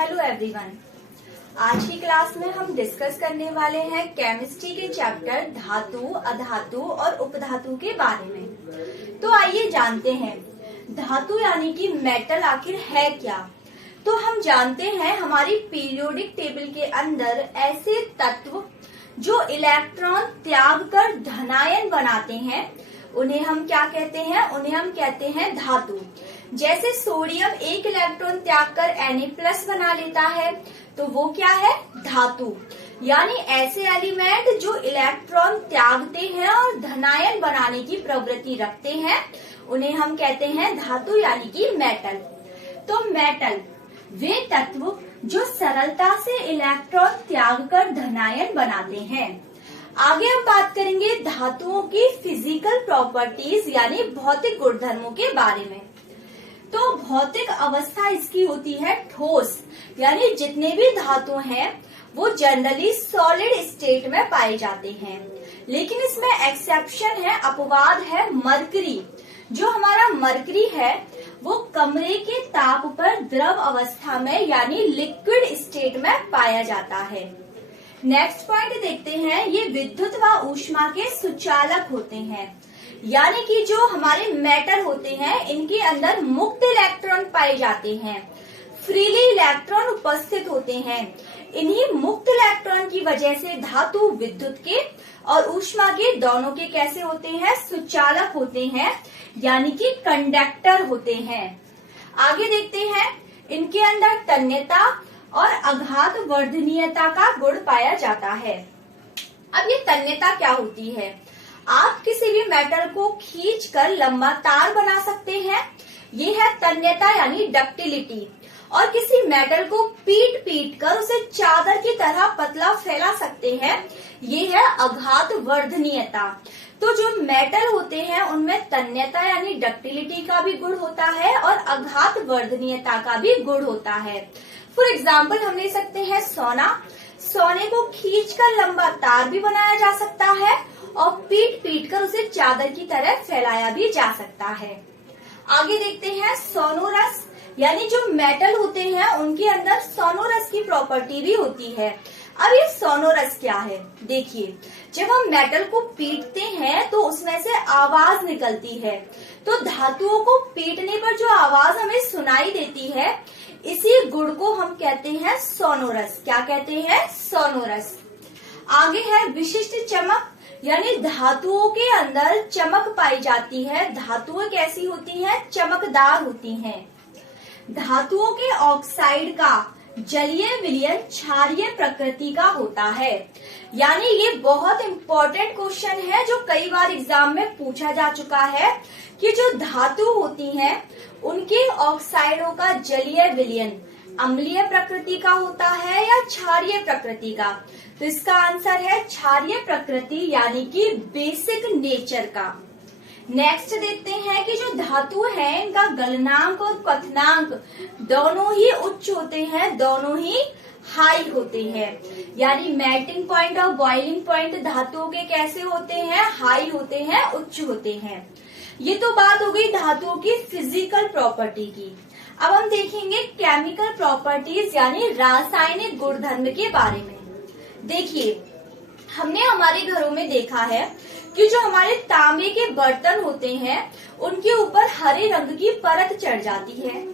Hello everyone. आज की class में हम डिस्कस करने वाले हैं केमिस्ट्री के चैप्टर धातु, अधातु और उपधातु के बारे में। तो आइए जानते हैं धातु यानी कि मेटल आखिर है क्या। तो हम जानते हैं हमारी पीरियोडिक टेबल के अंदर ऐसे तत्व जो इलेक्ट्रॉन त्याग कर धनायन बनाते हैं उन्हें हम क्या कहते हैं, उन्हें हम कहते हैं धातु। जैसे सोडियम एक इलेक्ट्रॉन त्याग कर Na+ बना लेता है तो वो क्या है, धातु। यानी ऐसे एलिमेंट जो इलेक्ट्रॉन त्यागते हैं और धनायन बनाने की प्रवृत्ति रखते हैं उन्हें हम कहते हैं धातु यानी कि मेटल। तो मेटल वे तत्व जो सरलता से इलेक्ट्रॉन त्याग कर धनायन बनाते हैं। आगे हम बात करेंगे धातुओं की फिजिकल प्रॉपर्टीज यानी भौतिक गुणधर्मों के बारे में। तो भौतिक अवस्था इसकी होती है ठोस, यानी जितने भी धातु हैं वो जनरली सॉलिड स्टेट में पाए जाते हैं। लेकिन इसमें एक्सेप्शन है, अपवाद है मरकरी। जो हमारा मरकरी है वो कमरे के ताप पर द्रव अवस्था में यानी लिक्विड स्टेट में पाया जाता है। नेक्स्ट पॉइंट देखते हैं, ये विद्युत व ऊष्मा के सुचालक होते हैं। यानी कि जो हमारे मेटल होते हैं इनके अंदर मुक्त इलेक्ट्रॉन पाए जाते हैं, फ्रीली इलेक्ट्रॉन उपस्थित होते हैं। इन्हीं मुक्त इलेक्ट्रॉन की वजह से धातु विद्युत के और ऊष्मा के दोनों के कैसे होते हैं, सुचालक होते हैं यानी कि कंडक्टर होते हैं। आगे देखते हैं, इनके अंदर तन्यता और आघात वर्धनीयता का गुण पाया जाता है। अब ये तन्यता क्या होती है, आप किसी भी मेटल को खींचकर लंबा तार बना सकते हैं, ये है तन्यता यानी डक्टिलिटी। और किसी मेटल को पीट कर उसे चादर की तरह पतला फैला सकते हैं, ये है आघात वर्धनीयता। तो जो मेटल होते हैं उनमें तन्यता यानी डक्टिलिटी का भी गुण होता है और आघात वर्धनीयता का भी गुण होता है। फॉर एग्जाम्पल हम ले सकते हैं सोना। सोने को खींचकर लंबा तार भी बनाया जा सकता है और पीट कर उसे चादर की तरह फैलाया भी जा सकता है। आगे देखते हैं सोनोरस, यानी जो मेटल होते हैं उनके अंदर सोनोरस की प्रॉपर्टी भी होती है। अब ये सोनोरस क्या है, देखिए जब हम मेटल को पीटते हैं तो उसमें से आवाज निकलती है। तो धातुओं को पीटने पर जो आवाज हमें सुनाई देती है इसी गुण को हम कहते हैं सोनोरस। क्या कहते हैं, सोनोरस। आगे है विशिष्ट चमक, यानी धातुओं के अंदर चमक पाई जाती है। धातुएं कैसी होती हैं, चमकदार होती हैं। धातुओं के ऑक्साइड का जलीय विलयन क्षारीय प्रकृति का होता है। यानी ये बहुत इंपॉर्टेंट क्वेश्चन है जो कई बार एग्जाम में पूछा जा चुका है कि जो धातु होती हैं उनके ऑक्साइडों का जलीय विलयन अम्लीय प्रकृति का होता है या क्षारीय प्रकृति का। तो इसका आंसर है क्षारीय प्रकृति यानी कि बेसिक नेचर का। नेक्स्ट देखते हैं कि जो धातु है इनका गलनांक और क्वथनांक दोनों ही उच्च होते हैं, दोनों ही हाई होते हैं। यानी मेल्टिंग पॉइंट और बॉइलिंग पॉइंट धातुओं के कैसे होते हैं, हाई होते हैं, उच्च होते हैं। ये तो बात हो गई धातुओं की फिजिकल प्रॉपर्टी की। अब हम देखेंगे केमिकल प्रॉपर्टीज यानी रासायनिक गुणधर्म के बारे में। देखिए हमने हमारे घरों में देखा है कि जो हमारे तांबे के बर्तन होते हैं उनके ऊपर हरे रंग की परत चढ़ जाती है।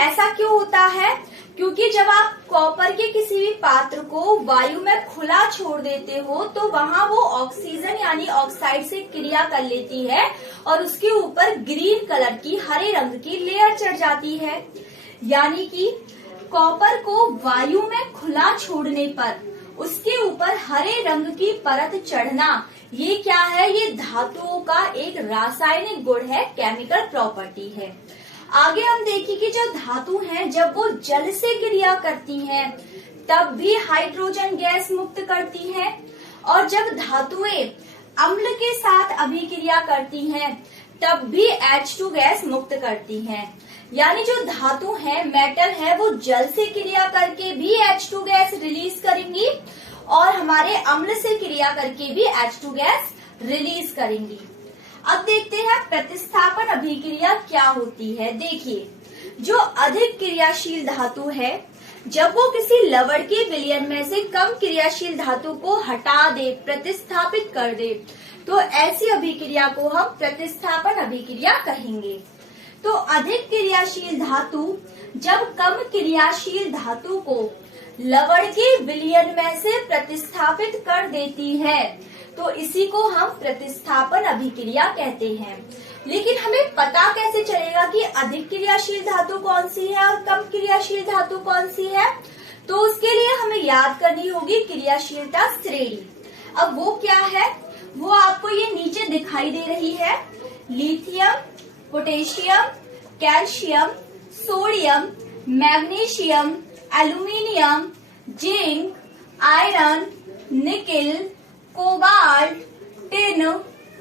ऐसा क्यों होता है, क्योंकि जब आप कॉपर के किसी भी पात्र को वायु में खुला छोड़ देते हो तो वहाँ वो ऑक्सीजन यानी ऑक्साइड से क्रिया कर लेती है और उसके ऊपर ग्रीन कलर की हरे रंग की लेयर चढ़ जाती है। यानी कि कॉपर को वायु में खुला छोड़ने पर उसके ऊपर हरे रंग की परत चढ़ना, ये क्या है, ये धातुओं का एक रासायनिक गुण है, केमिकल प्रॉपर्टी है। आगे हम देखें कि जो धातु हैं जब वो जल से क्रिया करती हैं तब भी हाइड्रोजन गैस मुक्त करती हैं और जब धातुएं अम्ल के साथ अभिक्रिया करती हैं तब भी H2 गैस मुक्त करती हैं। यानी जो धातु है, मेटल है, वो जल से क्रिया करके भी H2 गैस रिलीज करेंगी और हमारे अम्ल से क्रिया करके भी H2 गैस रिलीज करेंगी। अब देखते हैं प्रतिस्थापन अभिक्रिया क्या होती है। देखिए जो अधिक क्रियाशील धातु है जब वो किसी लवण के विलयन में से कम क्रियाशील धातु को हटा दे, प्रतिस्थापित कर दे, तो ऐसी अभिक्रिया को हम प्रतिस्थापन अभिक्रिया कहेंगे। तो अधिक क्रियाशील धातु जब कम क्रियाशील धातु को लवण के विलयन में से प्रतिस्थापित कर देती है, तो इसी को हम प्रतिस्थापन अभिक्रिया कहते हैं। लेकिन हमें पता कैसे चलेगा कि अधिक क्रियाशील धातु कौन सी है और कम क्रियाशील धातु कौन सी है? तो उसके लिए हमें याद करनी होगी क्रियाशीलता श्रेणी। अब वो क्या है? वो आपको ये नीचे दिखाई दे रही है। Lithium, potassium, calcium, sodium, magnesium, aluminium, zinc, iron, nickel, cobalt, tin,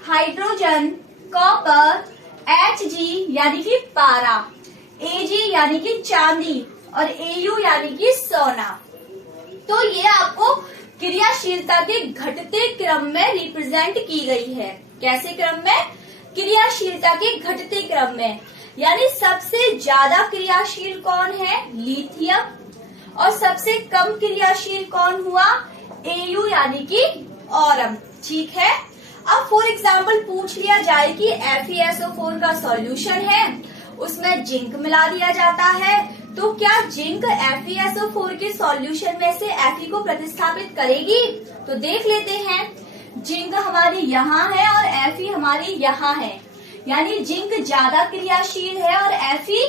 hydrogen, copper, Hg यानी कि पारा, Ag यानी कि चांदी और Au यानी कि सोना। तो ये आपको क्रियाशीलता के घटते क्रम में रिप्रेजेंट की गई है। कैसे क्रम में? क्रियाशीलता के घटते क्रम में। यानी सबसे ज्यादा क्रियाशील कौन है? लिथियम। और सबसे कम क्रियाशील कौन हुआ? Au यानी कि औरम। ठीक है। अब फॉर एग्जाम्पल पूछ लिया जाए कि FeSO4 का सॉल्यूशन है, उसमें जिंक मिला दिया जाता है, तो क्या जिंक FeSO4 के सॉल्यूशन में से Fe को प्रतिस्थापित करेगी? तो देख लेते हैं। जिंक हमारी यहाँ है और Fe हमारी यहाँ है, यानी जिंक ज्यादा क्रियाशील है और Fe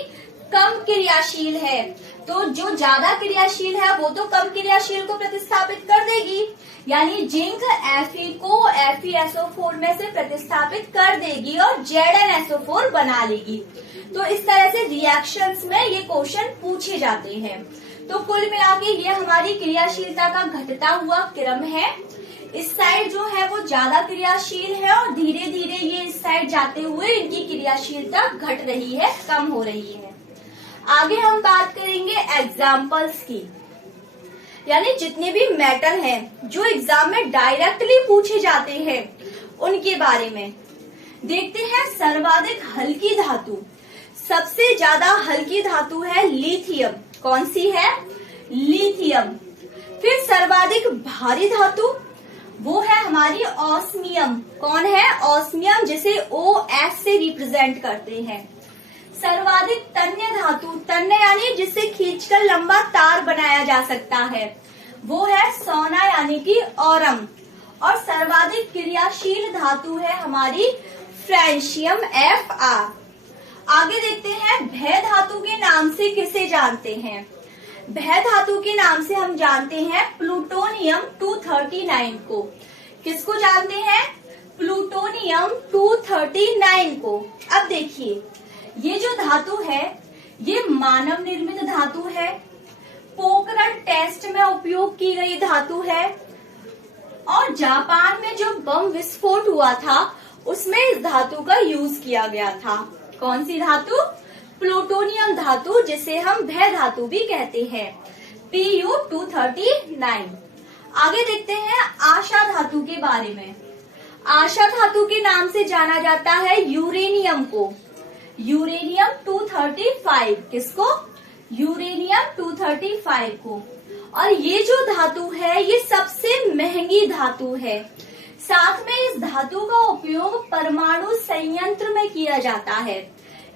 कम क्रियाशील है। तो जो ज्यादा क्रियाशील है वो तो कम क्रियाशील को प्रतिस्थापित कर देगी, यानी जिंक Fe को FeSO4 में से प्रतिस्थापित कर देगी और ZnSO4 बना लेगी। तो इस तरह से रिएक्शंस में ये क्वेश्चन पूछे जाते हैं। तो कुल मिला के ये हमारी क्रियाशीलता का घटता हुआ क्रम है। इस साइड जो है वो ज्यादा क्रियाशील है और धीरे धीरे ये इस साइड जाते हुए इनकी क्रियाशीलता घट रही है, कम हो रही है। आगे हम बात करेंगे एग्जाम्पल्स की, यानी जितने भी मेटल हैं जो एग्जाम में डायरेक्टली पूछे जाते हैं उनके बारे में देखते हैं। सर्वाधिक हल्की धातु, सबसे ज्यादा हल्की धातु है लिथियम। कौन सी है? लिथियम। फिर सर्वाधिक भारी धातु वो है हमारी ऑस्मियम। कौन है? ऑस्मियम, जिसे OS से रिप्रेजेंट करते हैं। सर्वाधिक तन्य धातु, तन्य यानी जिससे खींचकर लंबा तार बनाया जा सकता है, वो है सोना यानी कि औरम। और सर्वाधिक क्रियाशील धातु है हमारी फ्रेंशियम Fr। आगे देखते हैं भय धातु के नाम से किसे जानते हैं? भय धातु के नाम से हम जानते हैं प्लूटोनियम 239 को। किसको जानते हैं? प्लूटोनियम 239 को। अब देखिए, ये जो धातु है ये मानव निर्मित धातु है, पोखरण टेस्ट में उपयोग की गई धातु है, और जापान में जो बम विस्फोट हुआ था उसमें इस धातु का यूज किया गया था। कौन सी धातु? प्लूटोनियम धातु, जिसे हम भय धातु भी कहते हैं, Pu 239। आगे देखते हैं आशा धातु के बारे में। आशा धातु के नाम से जाना जाता है यूरेनियम को। यूरेनियम 235। किसको? यूरेनियम 235 को। और ये जो धातु है ये सबसे महंगी धातु है। साथ में इस धातु का उपयोग परमाणु संयंत्र में किया जाता है।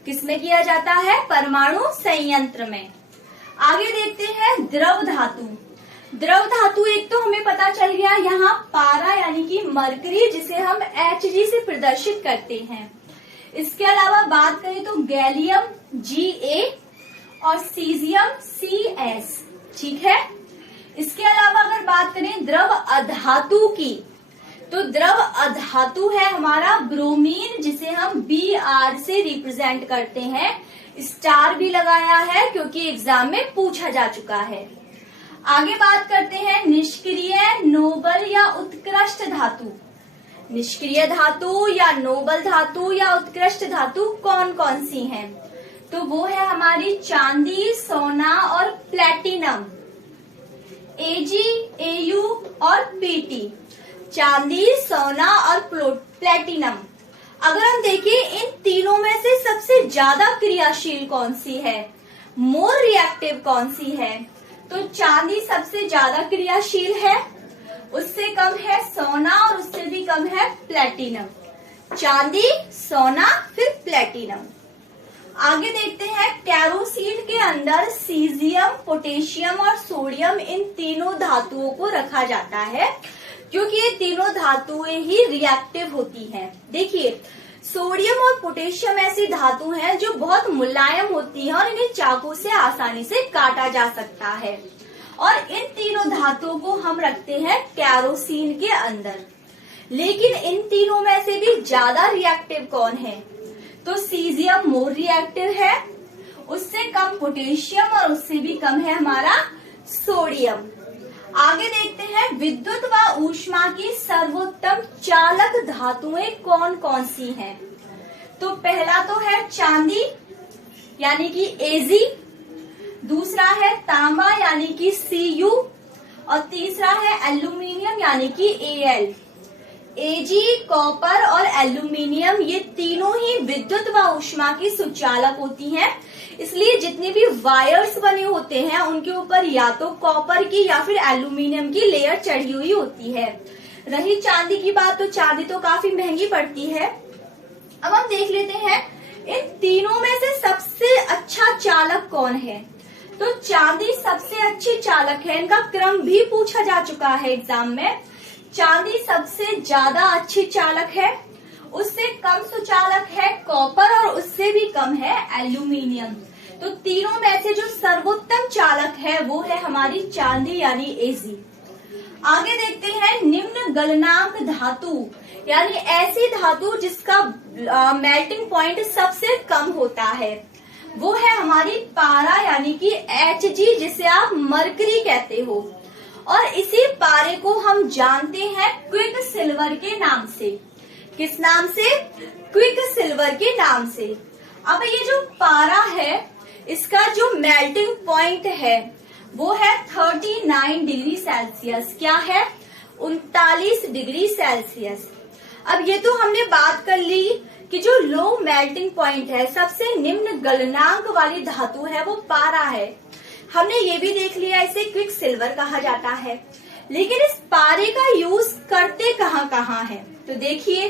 किसमें किया जाता है? परमाणु संयंत्र में। आगे देखते हैं द्रव धातु। द्रव धातु एक तो हमें पता चल गया यहाँ पारा यानी कि मरकरी, जिसे हम Hg से प्रदर्शित करते हैं। इसके अलावा बात करें तो गैलियम Ga और सीजियम Cs। ठीक है। इसके अलावा अगर बात करें द्रव अधातु की, तो द्रव अधातु है हमारा ब्रोमीन, जिसे हम Br से रिप्रेजेंट करते हैं। स्टार भी लगाया है क्योंकि एग्जाम में पूछा जा चुका है। आगे बात करते हैं निष्क्रिय, नोबल या उत्कृष्ट धातु। निष्क्रिय धातु या नोबल धातु या उत्कृष्ट धातु कौन कौन सी हैं? तो वो है हमारी चांदी, सोना और प्लेटिनम। Ag, Au और Pt, चांदी, सोना और प्लेटिनम। अगर हम देखें इन तीनों में से सबसे ज्यादा क्रियाशील कौन सी है, मोर रिएक्टिव कौन सी है, तो चांदी सबसे ज्यादा क्रियाशील है, उससे कम है सोना और उससे भी कम है प्लेटिनम। चांदी, सोना, फिर प्लेटिनम। आगे देखते हैं, केरोसिन के अंदर सीजियम, पोटेशियम और सोडियम, इन तीनों धातुओं को रखा जाता है क्योंकि ये तीनों धातुएं ही रिएक्टिव होती हैं। देखिए, सोडियम और पोटेशियम ऐसी धातु हैं जो बहुत मुलायम होती हैं और इन्हें चाकू से आसानी से काटा जा सकता है। और इन तीनों धातुओं को हम रखते हैं केरोसिन के अंदर। लेकिन इन तीनों में से भी ज्यादा रिएक्टिव कौन है? तो सीजियम मोर रिएक्टिव है, उससे कम पोटेशियम और उससे भी कम है हमारा सोडियम। आगे देखते हैं, विद्युत व ऊष्मा की सर्वोत्तम चालक धातुएं कौन कौन सी हैं? तो पहला तो है चांदी यानी कि Ag, दूसरा है तांबा यानी कि Cu और तीसरा है एल्यूमिनियम यानी कि Al। Ag, कॉपर और एल्यूमिनियम ये तीनों ही विद्युत व ऊष्मा की सुचालक होती हैं, इसलिए जितने भी वायर्स बने होते हैं उनके ऊपर या तो कॉपर की या फिर एल्यूमिनियम की लेयर चढ़ी हुई होती है। रही चांदी की बात, तो चांदी तो काफी महंगी पड़ती है। अब हम देख लेते हैं इन तीनों में से सबसे अच्छा चालक कौन है। तो चांदी सबसे अच्छी चालक है, इनका क्रम भी पूछा जा चुका है एग्जाम में। चांदी सबसे ज्यादा अच्छी चालक है, उससे कम सुचालक है कॉपर और उससे भी कम है एल्यूमिनियम। तो तीनों में से जो सर्वोत्तम चालक है वो है हमारी चांदी यानी Ag। आगे देखते हैं, निम्न गलनांक धातु यानी ऐसी धातु जिसका मेल्टिंग पॉइंट सबसे कम होता है, वो है हमारी पारा यानी कि Hg, जिसे आप मरकरी कहते हो। और इसी पारे को हम जानते हैं क्विक सिल्वर के नाम से। किस नाम से? क्विक सिल्वर के नाम से। अब ये जो पारा है इसका जो मेल्टिंग पॉइंट है वो है 39 डिग्री सेल्सियस। क्या है? 39 डिग्री सेल्सियस। अब ये तो हमने बात कर ली कि जो लो मेल्टिंग पॉइंट है, सबसे निम्न गलनांक वाली धातु है वो पारा है। हमने ये भी देख लिया इसे क्विक सिल्वर कहा जाता है। लेकिन इस पारे का यूज करते कहाँ कहाँ है? तो देखिए,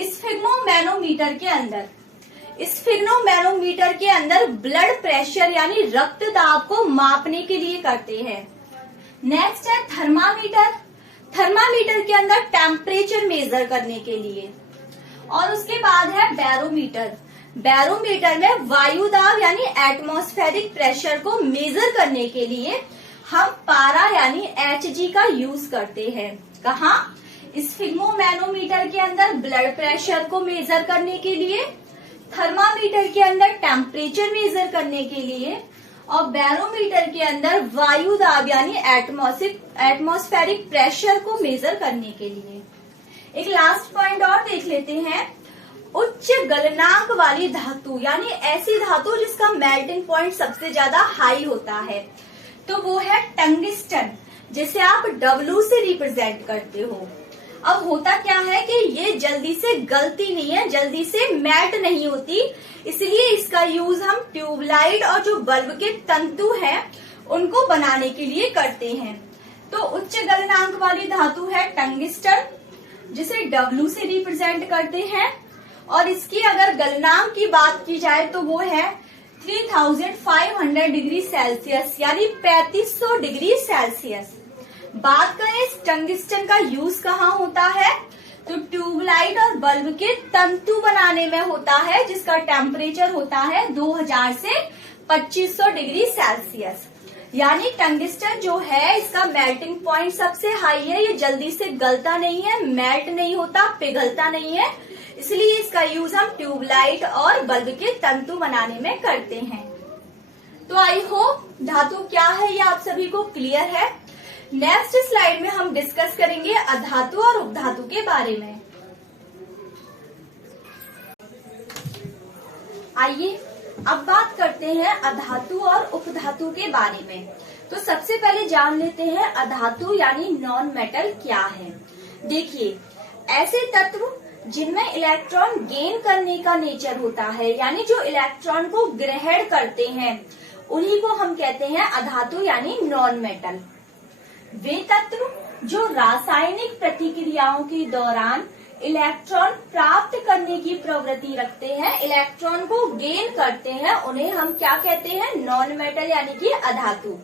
स्फिग्मोमैनोमीटर के अंदर ब्लड प्रेशर यानी रक्तदाब को मापने के लिए करते हैं। नेक्स्ट है थर्मामीटर के अंदर टेम्परेचर मेजर करने के लिए। और उसके बाद है बैरोमीटर में वायु दाब यानी एटमॉस्फेरिक प्रेशर को मेजर करने के लिए हम पारा यानी Hg का यूज करते हैं। कहाँ? स्फिग्मोमैनोमीटर के अंदर ब्लड प्रेशर को मेजर करने के लिए, थर्मामीटर के अंदर टेम्परेचर मेजर करने के लिए और बैरोमीटर के अंदर वायु दाब यानी एटमॉस्फेरिक प्रेशर को मेजर करने के लिए। एक लास्ट पॉइंट और देख लेते हैं, उच्च गलनांक वाली धातु यानी ऐसी धातु जिसका मेल्टिंग पॉइंट सबसे ज्यादा हाई होता है, तो वो है टंगस्टन, जिसे आप W से रिप्रेजेंट करते हो। अब होता क्या है कि ये जल्दी से गलती नहीं है, जल्दी से मैट नहीं होती, इसलिए इसका यूज हम ट्यूबलाइट और जो बल्ब के तंतु हैं उनको बनाने के लिए करते हैं। तो उच्च गलनांक वाली धातु है टंगस्टन, जिसे W से रिप्रेजेंट करते हैं। और इसकी अगर गलनांक की बात की जाए तो वो है 3500 डिग्री सेल्सियस यानी 3500 डिग्री सेल्सियस। बात करें इस टंगस्टन का यूज कहाँ होता है, तो ट्यूबलाइट और बल्ब के तंतु बनाने में होता है, जिसका टेम्परेचर होता है 2000 से 2500 डिग्री सेल्सियस। यानी टंगस्टन जो है इसका मेल्टिंग पॉइंट सबसे हाई है, ये जल्दी से गलता नहीं है, मेल्ट नहीं होता, पिघलता नहीं है, इसलिए इसका यूज हम ट्यूबलाइट और बल्ब के तंतु बनाने में करते हैं। तो आई होप धातु क्या है ये आप सभी को क्लियर है। नेक्स्ट स्लाइड में हम डिस्कस करेंगे अधातु और उपधातु के बारे में। आइए अब बात करते हैं अधातु और उपधातु के बारे में। तो सबसे पहले जान लेते हैं अधातु यानी नॉन मेटल क्या है। देखिए, ऐसे तत्व जिनमें इलेक्ट्रॉन गेन करने का नेचर होता है, यानी जो इलेक्ट्रॉन को ग्रहण करते हैं, उन्हीं को हम कहते हैं अधातु यानी नॉन मेटल। वे तत्व जो रासायनिक प्रतिक्रियाओं के दौरान इलेक्ट्रॉन प्राप्त करने की प्रवृत्ति रखते हैं, इलेक्ट्रॉन को गेन करते हैं, उन्हें हम क्या कहते हैं? नॉन मेटल यानी कि अधातु।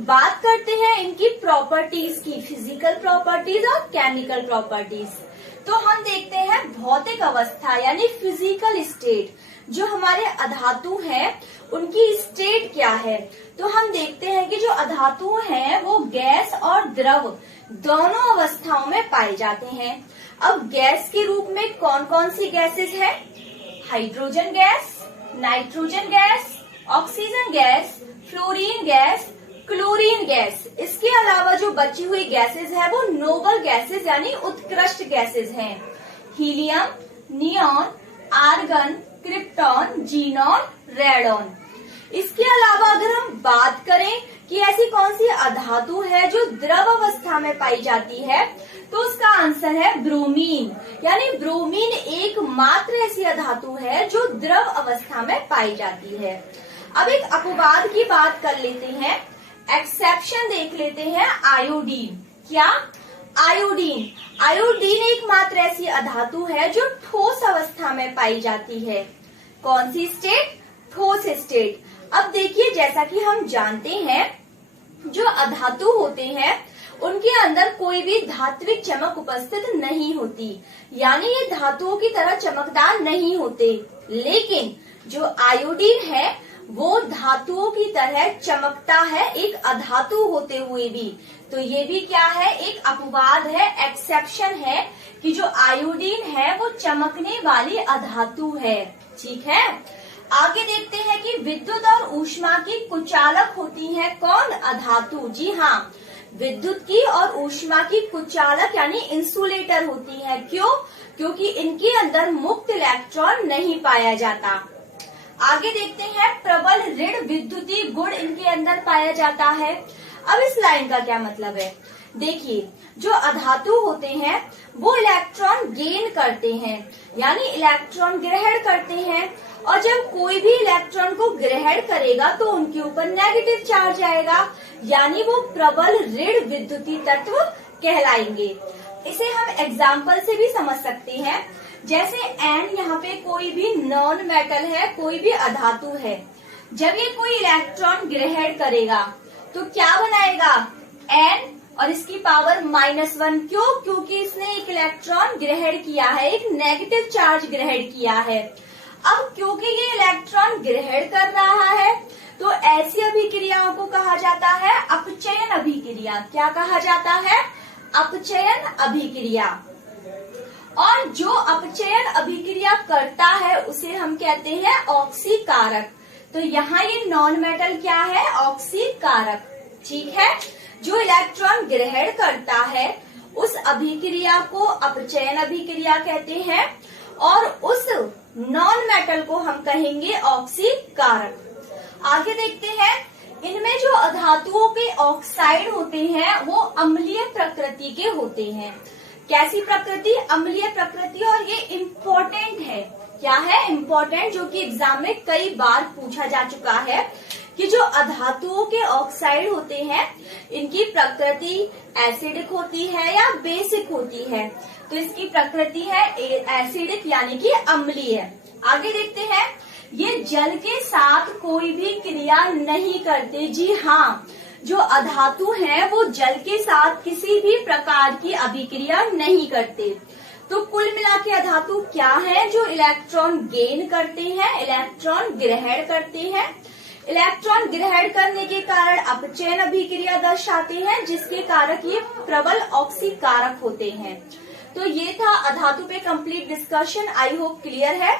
बात करते हैं इनकी प्रॉपर्टीज की, फिजिकल प्रॉपर्टीज और केमिकल प्रॉपर्टीज। तो हम देखते हैं भौतिक अवस्था यानी फिजिकल स्टेट, जो हमारे अधातु हैं उनकी स्टेट क्या है। तो हम देखते हैं कि जो अधातु हैं वो गैस और द्रव दोनों अवस्थाओं में पाए जाते हैं। अब गैस के रूप में कौन कौन सी गैसेस है? Hydrogen gas, nitrogen gas, oxygen gas, fluorine gas, chlorine gas. इसके अलावा जो बची हुई गैसेस है वो नोबल गैसेस यानी उत्कृष्ट गैसेस हैं। Helium, neon, argon, krypton, xenon, radon. इसके अलावा अगर हम बात करें कि ऐसी कौन सी अधातु है जो द्रव अवस्था में पाई जाती है, तो उसका आंसर है ब्रोमीन। यानी ब्रोमीन एकमात्र ऐसी अधातु है जो द्रव अवस्था में पाई जाती है। अब एक अपवाद की बात कर लेते हैं, एक्सेप्शन देख लेते हैं, आयोडीन। क्या? आयोडीन। आयोडीन एकमात्र ऐसी अधातु है जो ठोस अवस्था में पाई जाती है। कौन सी स्टेट? ठोस स्टेट। अब देखिए, जैसा कि हम जानते हैं जो अधातु होते हैं उनके अंदर कोई भी धात्विक चमक उपस्थित नहीं होती, यानी ये धातुओं की तरह चमकदार नहीं होते। लेकिन जो आयोडीन है वो धातुओं की तरह चमकता है एक अधातु होते हुए भी। तो ये भी क्या है? एक अपवाद है, एक्सेप्शन है कि जो आयोडीन है वो चमकने वाली अधातु है। ठीक है, आगे देखते हैं कि विद्युत और ऊष्मा की कुचालक होती है कौन? अधातु। जी हाँ, विद्युत की और ऊष्मा की कुचालक यानी इंसुलेटर होती है। क्यों? क्योंकि इनके अंदर मुक्त इलेक्ट्रॉन नहीं पाया जाता। आगे देखते हैं, प्रबल ऋण विद्युतीय गुण इनके अंदर पाया जाता है। अब इस लाइन का क्या मतलब है? देखिए, जो अधातु होते हैं वो इलेक्ट्रॉन गेन करते हैं, यानी इलेक्ट्रॉन ग्रहण करते हैं, और जब कोई भी इलेक्ट्रॉन को ग्रहण करेगा तो उनके ऊपर नेगेटिव चार्ज आएगा, यानी वो प्रबल ऋण विद्युतीय तत्व कहलाएंगे। इसे हम एग्जाम्पल से भी समझ सकते हैं। जैसे एन, यहाँ पे कोई भी नॉन मेटल है, कोई भी अधातु है, जब ये कोई इलेक्ट्रॉन ग्रहण करेगा तो क्या बनाएगा? एन और इसकी पावर -1। क्यों? क्योंकि इसने एक इलेक्ट्रॉन ग्रहण किया है, एक नेगेटिव चार्ज ग्रहण किया है। अब क्योंकि ये इलेक्ट्रॉन ग्रहण कर रहा है तो ऐसी अभिक्रियाओं को कहा जाता है अपचयन अभिक्रिया। क्या कहा जाता है? अपचयन अभिक्रिया। और जो अपचयन अभिक्रिया करता है उसे हम कहते हैं ऑक्सीकारक। तो यहाँ ये नॉन मेटल क्या है? ऑक्सीकारक। ठीक है, जो इलेक्ट्रॉन ग्रहण करता है उस अभिक्रिया को अपचयन अभिक्रिया कहते हैं, और उस नॉन मेटल को हम कहेंगे ऑक्सीकारक। आगे देखते हैं, इनमें जो अधातुओं के ऑक्साइड होते हैं वो अम्लीय प्रकृति के होते हैं। कैसी प्रकृति? अम्लीय प्रकृति। और ये इम्पोर्टेंट है। क्या है? इम्पोर्टेंट, जो कि एग्जाम में कई बार पूछा जा चुका है कि जो अधातुओं के ऑक्साइड होते हैं इनकी प्रकृति एसिडिक होती है या बेसिक होती है। तो इसकी प्रकृति है एसिडिक यानी कि अम्लीय। आगे देखते हैं, ये जल के साथ कोई भी क्रिया नहीं करते। जी हाँ, जो अधातु हैं वो जल के साथ किसी भी प्रकार की अभिक्रिया नहीं करते। तो कुल मिला के अधातु क्या है? जो इलेक्ट्रॉन गेन करते हैं, इलेक्ट्रॉन ग्रहण करते हैं। इलेक्ट्रॉन ग्रहण करने के कारण अपचयन अभिक्रिया दर्शाते हैं, जिसके कारक ये प्रबल ऑक्सीकारक होते हैं। तो ये था अधातु पे complete discussion. I hope clear है।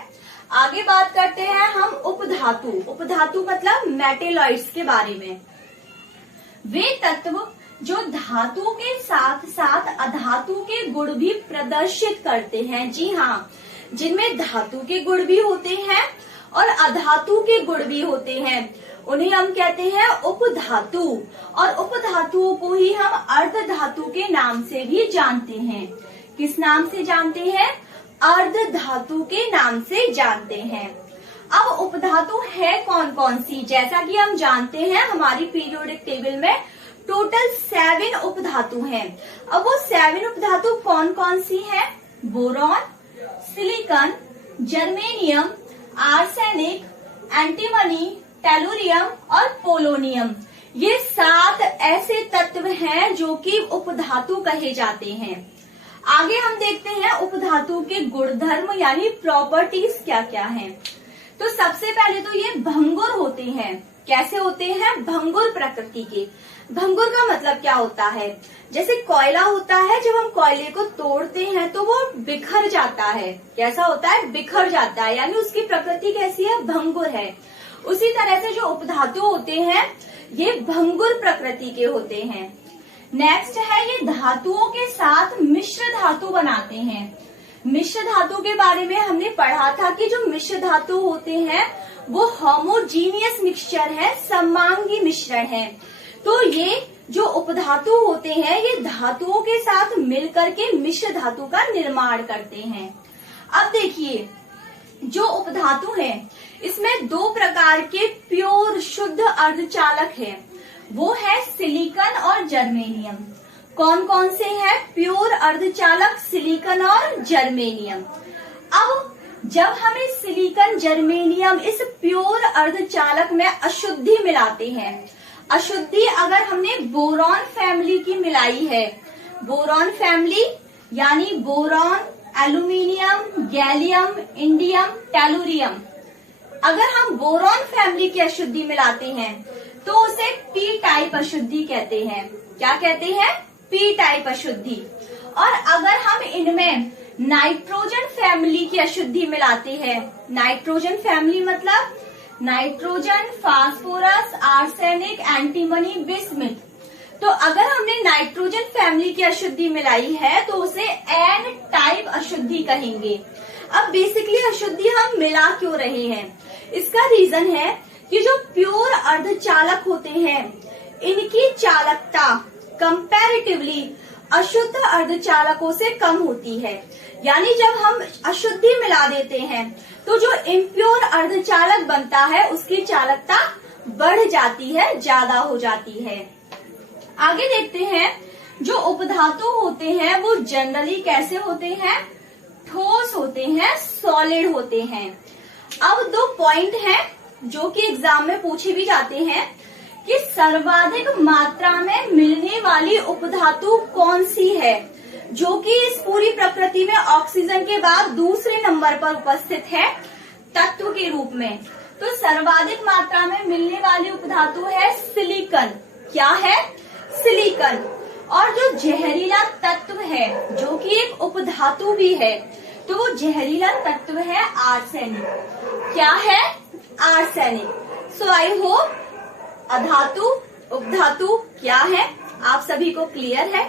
आगे बात करते हैं हम उपधातु। उपधातु मतलब मेटेलॉइड्स के बारे में। वे तत्व जो धातु के साथ साथ अधातु के गुण भी प्रदर्शित करते हैं। जी हाँ, जिनमें धातु के गुण भी होते हैं और अधातु के गुण भी होते हैं, उन्हें हम कहते हैं उपधातु। और उपधातुओं को ही हम अर्धधातु के नाम से भी जानते हैं। किस नाम से जानते हैं? अर्धधातु के नाम से जानते हैं। अब उपधातु है कौन कौन सी? जैसा कि हम जानते हैं हमारी पीरियोडिक टेबल में टोटल 7 उपधातु हैं। अब वो 7 उपधातु कौन कौन सी हैं? Boron, silicon, germanium, arsenic, antimony, tellurium और पोलोनियम। ये 7 ऐसे तत्व हैं जो कि उपधातु कहे जाते हैं। आगे हम देखते हैं उपधातु के गुणधर्म यानी प्रॉपर्टीज क्या क्या हैं। तो सबसे पहले तो ये भंगुर होते हैं। कैसे होते हैं? भंगुर प्रकृति के। भंगुर का मतलब क्या होता है? जैसे कोयला होता है, जब हम कोयले को तोड़ते हैं तो वो बिखर जाता है। कैसा होता है? बिखर जाता है, यानी उसकी प्रकृति कैसी है? भंगुर है। उसी तरह से जो उपधातु होते हैं ये भंगुर प्रकृति के होते हैं। नेक्स्ट है ये धातुओं के साथ मिश्र धातु बनाते हैं। मिश्र धातु के बारे में हमने पढ़ा था कि जो मिश्र धातु होते हैं वो होमोजीनियस मिक्सचर है, समांगी मिश्रण है। तो ये जो उपधातु होते हैं ये धातुओं के साथ मिलकर के मिश्र धातु का निर्माण करते हैं। अब देखिए जो उपधातु है इसमें 2 प्रकार के प्योर शुद्ध अर्धचालक है, वो है सिलिकॉन और जर्मेनियम। कौन कौन से हैं प्योर अर्धचालक? सिलिकॉन और जर्मेनियम। अब जब हम इस सिलिकॉन जर्मेनियम इस प्योर अर्धचालक में अशुद्धि मिलाते हैं, अशुद्धि अगर हमने बोरॉन फैमिली की मिलाई है, बोरॉन फैमिली यानी boron, aluminium, gallium, indium, tellurium, अगर हम बोरॉन फैमिली की अशुद्धि मिलाते हैं तो उसे पी टाइप अशुद्धि कहते हैं। क्या कहते हैं? पी टाइप अशुद्धि। और अगर हम इनमें नाइट्रोजन फैमिली की अशुद्धि मिलाते हैं, नाइट्रोजन फैमिली मतलब nitrogen, phosphorus, arsenic, antimony, bismuth, तो अगर हमने नाइट्रोजन फैमिली की अशुद्धि मिलाई है तो उसे एन टाइप अशुद्धि कहेंगे। अब बेसिकली अशुद्धि हम मिला क्यों रहे हैं? इसका रीजन है कि जो प्योर अर्धचालक होते हैं इनकी चालकता कंपैरेटिवली अशुद्ध अर्धचालकों से कम होती है। यानी जब हम अशुद्धि मिला देते हैं तो जो इम्प्योर अर्धचालक बनता है उसकी चालकता बढ़ जाती है, ज्यादा हो जाती है। आगे देखते हैं जो उपधातु होते हैं वो जनरली कैसे होते हैं? ठोस होते हैं, सॉलिड होते हैं। अब 2 पॉइंट हैं जो कि एग्जाम में पूछे भी जाते हैं कि सर्वाधिक मात्रा में मिलने वाली उपधातु कौन सी है जो कि इस पूरी प्रकृति में ऑक्सीजन के बाद दूसरे नंबर पर उपस्थित है तत्व के रूप में। तो सर्वाधिक मात्रा में मिलने वाली उपधातु है सिलिकॉन। क्या है? सिलिकॉन। और जो जहरीला तत्व है जो कि एक उपधातु भी है तो वो जहरीला तत्व है आर्सेनिक। क्या है? आर्सेनिक। सो आई होप अधातु उपधातु क्या है आप सभी को क्लियर है।